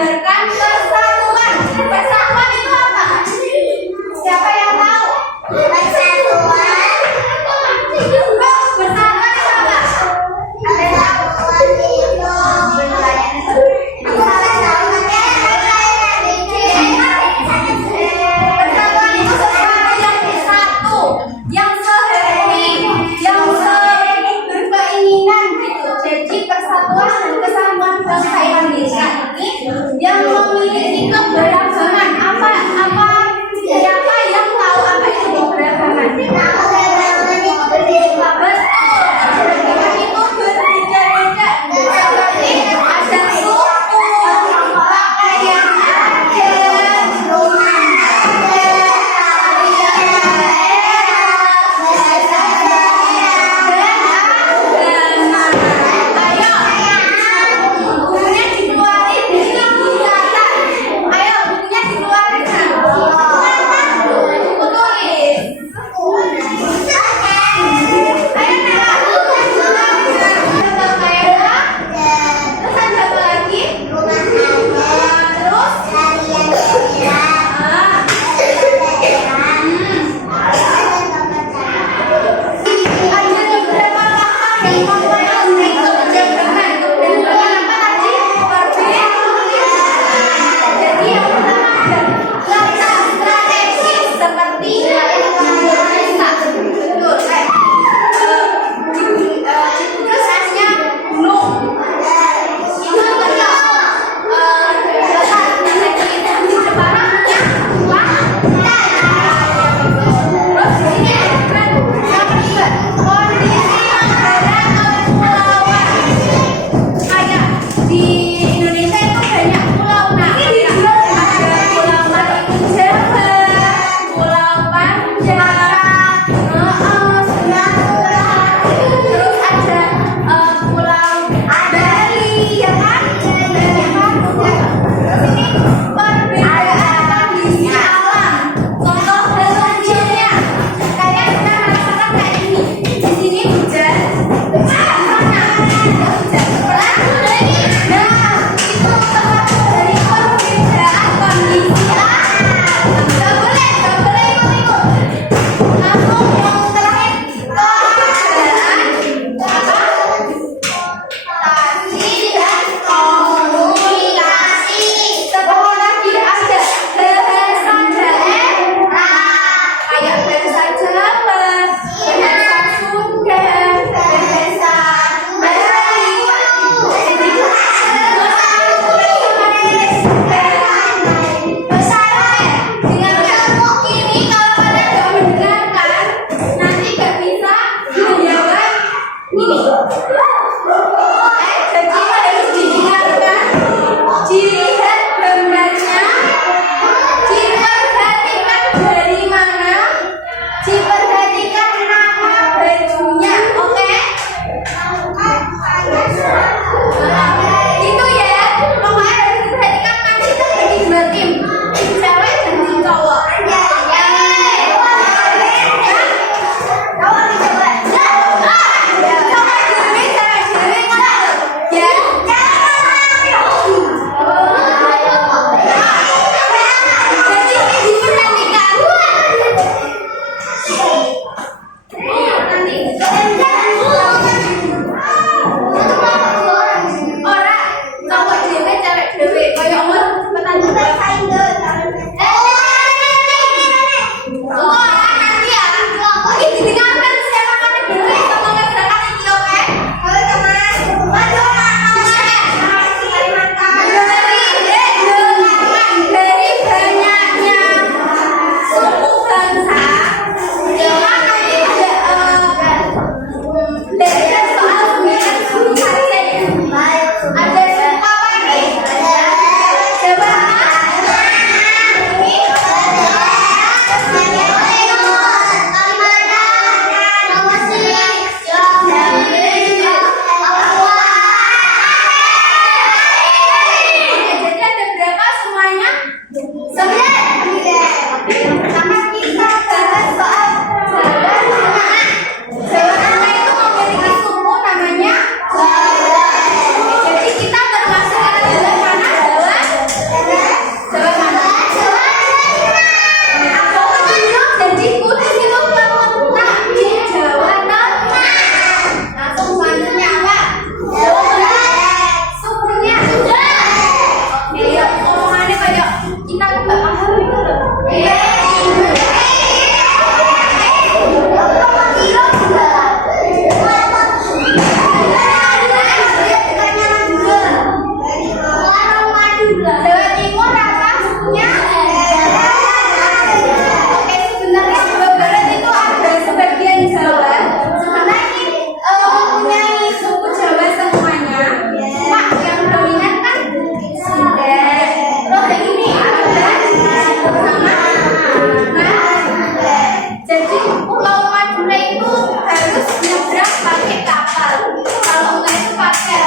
menggambarkan persatuan. Persatuan itu apa? Siapa yang tahu? Persatuan. Persatuan itu apa? Ada yang tahu? Persatuan itu sesuatu yang bersatu, yang seharmoni, yang berkeinginan gitu. Jadi persatuan dan kesatuan bangsa Indonesia ini yang memiliki keberagaman. Siapa yang tahu apa itu keberagaman? Betul. Keberagaman itu berbeda-beda. Seperti ada suku, pakaian adat, rumah adat, tarian daerah, bahasa daerah, dan agama. Ayo, bukunya dikeluarin. Ini buatan. Ayo, bukunya dikeluarin. Buku tulis. Ayo, Nela. Contoh daerah. Terus ada apa lagi? Terus? Ada beberapa langkah dan komponasi keberagaman. Keberagaman apa tadi? Jadi yang pertama ada langkah strategis seperti desa. Betul. Terus hanya gunung. Itu banyak di Jepara punya terus ini ada yang ketiga, kondisi negara kepulauan. Kayak di Indonesia itu banyak pulau. Nah, ada Pulau Maritim Jawa, Pulau Panjang, Sumatera, terus ada Pulau Bali, ya kan? Terus ini perbedaan kondisi alam. Contoh kecilnya, kalian bisa merasakan kayak ini. Di sini hujan, di sana hujan. Nah, itu termasuk dari perbedaan kondisi alam. Gak boleh ikut-ikut. Langsung yang terakhir, keadaan adaptasi dan komunikasi. Sebenarnya kita nggak paham itu loh. Jawa Timur apa sukunya? Oke, sebenarnya Jawa Barat itu ada sebagian Jawa. Sebenarnya ini mempunyai suku Jawa semuanya. Cuma yang dominan kan Sunda. Terus yang ini ada sama. Jadi Pulau Madura itu harus nyebrang pakai kapal. Kalau enggak itu pakai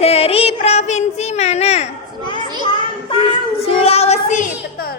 Dari provinsi mana? Sulawesi, betul.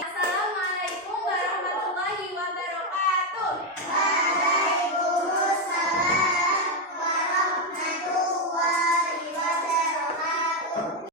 Assalamualaikum warahmatullahi wabarakatuh.